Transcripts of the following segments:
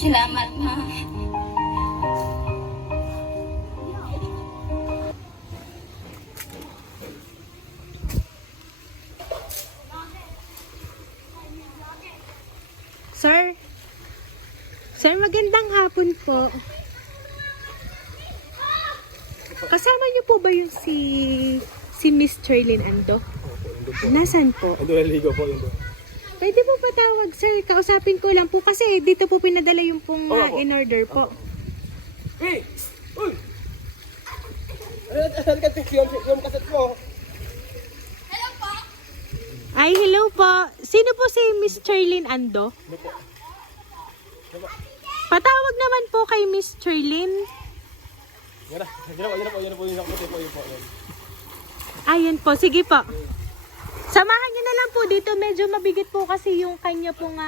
Salamat, ma. Sir? Sir, magandang hapon po. Kasama niyo po ba yung si Miss Cherlyn Ando? Nasaan po? Ando naligo po yun. Pwede po patawag, sir. Kausapin ko lang po kasi dito po pinadala yung pong in order po. Hey! Uy! Saan ka yung kaset mo? Ay, hello po. Sino po si Miss Cherlyn Ando? Patawag naman po kay Miss Cherlyn. Yan na po yung kaset po yun po. Ayan po, sige po. Samahan niyo na lang po dito. Medyo mabigat po kasi yung kanya pong,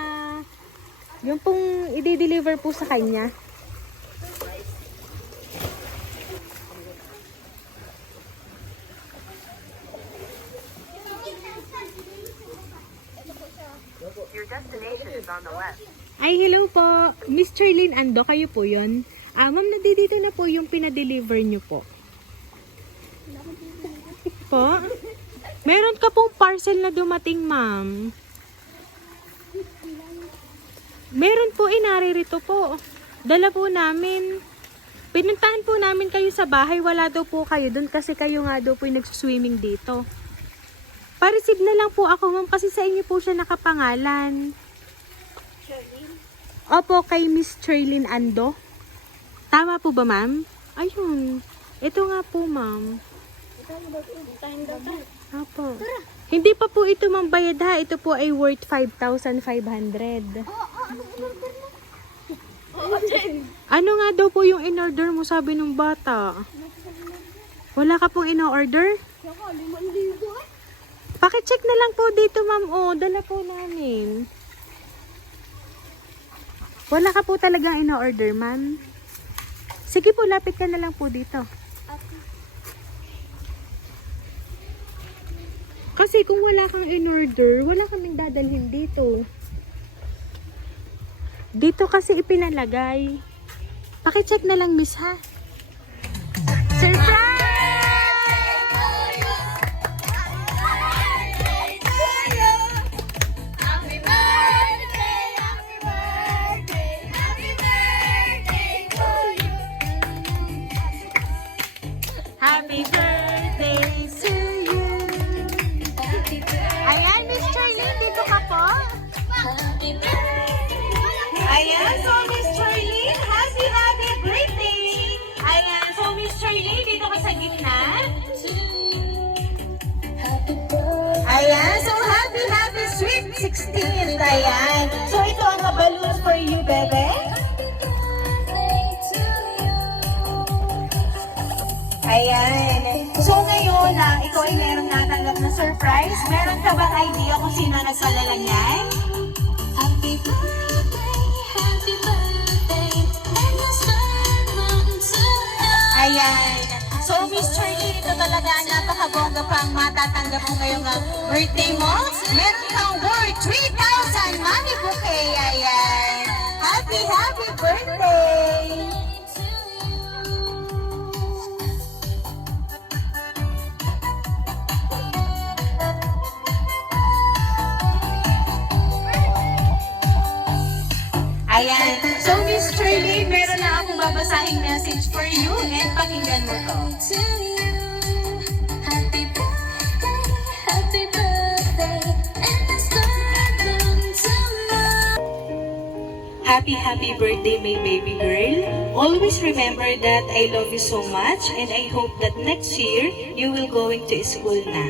yung pong i-deliver po sa kanya. Your destination is on the left. Ay, hello po. Miss Cherlyn Ando, kayo po yun? Ma'am, nandito na po yung pinadeliver niyo po. Po? Meron ka pong parcel na dumating, ma'am. Meron po, naririto po. Dala po namin. Pinuntahan po namin kayo sa bahay. Wala daw po kayo doon kasi kayo nga daw po yung nag-swimming dito. Pa-receive na lang po ako, ma'am, kasi sa inyo po siya nakapangalan. Opo, kay Miss Cherlyn Ando. Tama po ba, ma'am? Ayun. Ito nga po, ma'am. Opo. Hindi pa po ito mambayad ha. Ito po ay worth 5,500. Ano nga daw po yung in-order mo, sabi nung bata? Wala ka pong in-order? Pakicheck na lang po dito, ma'am. O, dala po namin. Wala ka po talagang in-order, ma'am? Sige po, lapit ka na lang po dito. Kasi kung wala kang in-order, wala kaming dadalhin dito. Dito kasi ipinalagay. Pakicheck na lang, miss, ha? Surprise! Happy birthday to you. Ayan, Miss Cherlyn, dito ka po. Ayan, so Miss Cherlyn, happy birthday. Ayan, so Miss Cherlyn, dito ka sa gitna. Ayan, so happy sweet 16th. Ayan. So ito ang balloons for you, bebe. Ayan. So ngayon, ikaw ay meron natanggap na surprise. Meron ka bang idea kung sino nagpadala niyan? Happy birthday, and the sun wants to know. Ayan. So, Miss Cherlyn, ito talaga ang napakabongga pang matatanggap mo ngayong birthday mo. Meron kang worth 3,000 money bouquet. Ayan. Happy birthday! Ayan. So, Miss Cherlyn, meron na akong babasahing message for you and pakinggan mo to. To you, happy birthday, and the sun wants to know. Happy birthday, my baby girl. Always remember that I love you so much and I hope that next year you will going to school na.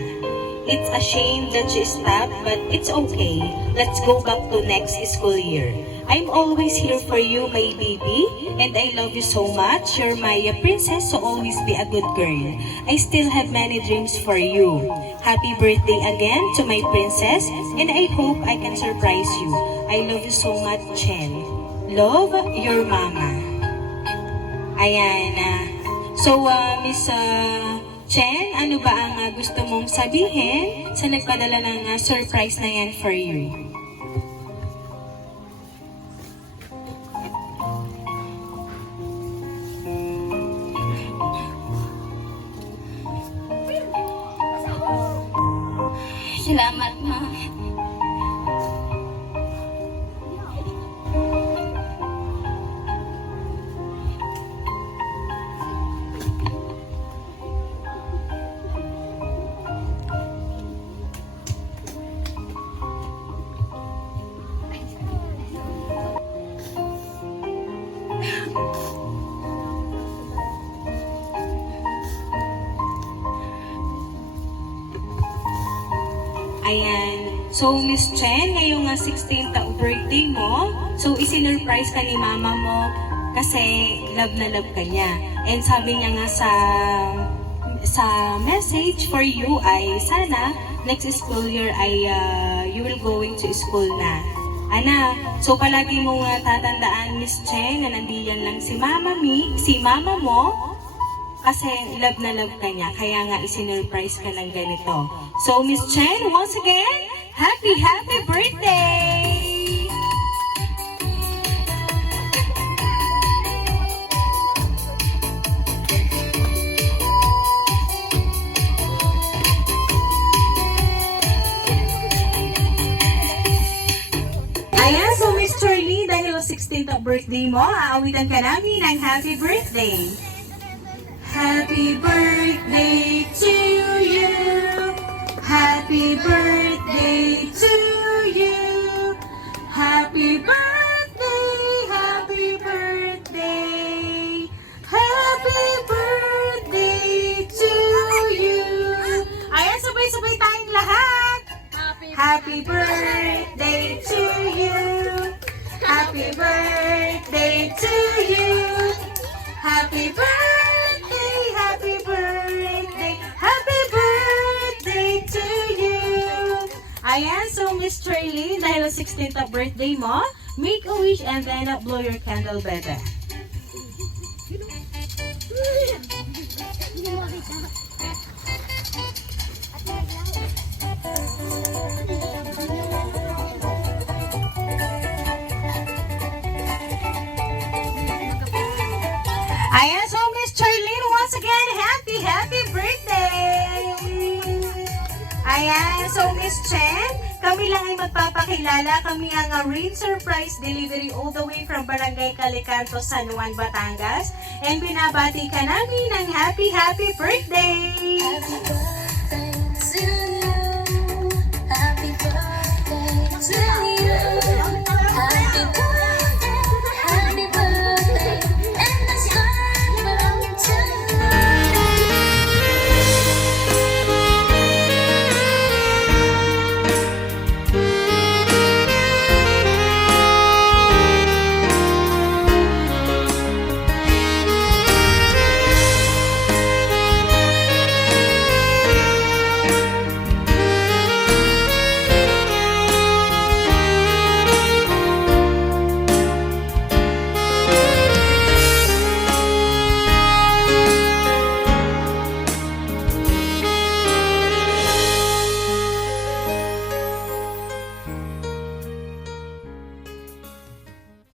It's a shame that you stopped, but it's okay. Let's go back to next school year. I'm always here for you, my baby, and I love you so much. You're my princess, so always be a good girl. I still have many dreams for you. Happy birthday again to my princess, and I hope I can surprise you. I love you so much, Chen. Love, your mama. Ayan. So, Miss Chen, ano ba ang gusto mong sabihin sa nagpadala ng surprise na yan for you? Salamat, ma. Ayan. So, Miss Chen, ngayong 16th birthday mo, so isinurprise ka ni mama mo kasi love na love ka niya. And sabi niya nga sa message for you ay sana next school year ay you will going to school na. Ana, so palagi mo nga tatandaan, Miss Chen, na nandiyan lang si mama mo, kasi love na love ka niya, kaya nga isinurprise ka ng ganito. So, Miss Chen, once again, happy birthday! Ayan, so Miss Charlie, dahil 16th birthday mo, aawitan ka namin ng happy birthday. Happy birthday to you. Happy birthday to you. Happy birthday, happy birthday. Happy birthday to you. Ayan, sabay-sabay tayong lahat. Happy birthday to you. Happy birthday to you. Happy birthday, happy birthday, happy birthday to you. Ayan, so Miss Charlie, dahil 16th birthday mo, make a wish and then blow your candle, bebe. Ayan, so Miss Charlene, once again, happy birthday! Ayan, so Miss Chen, kami lang ay magpapakilala. Kami ang Rain Surprise Delivery all the way from Barangay Calicanto, San Juan, Batangas. And binabati ka namin ng happy birthday! Happy birthday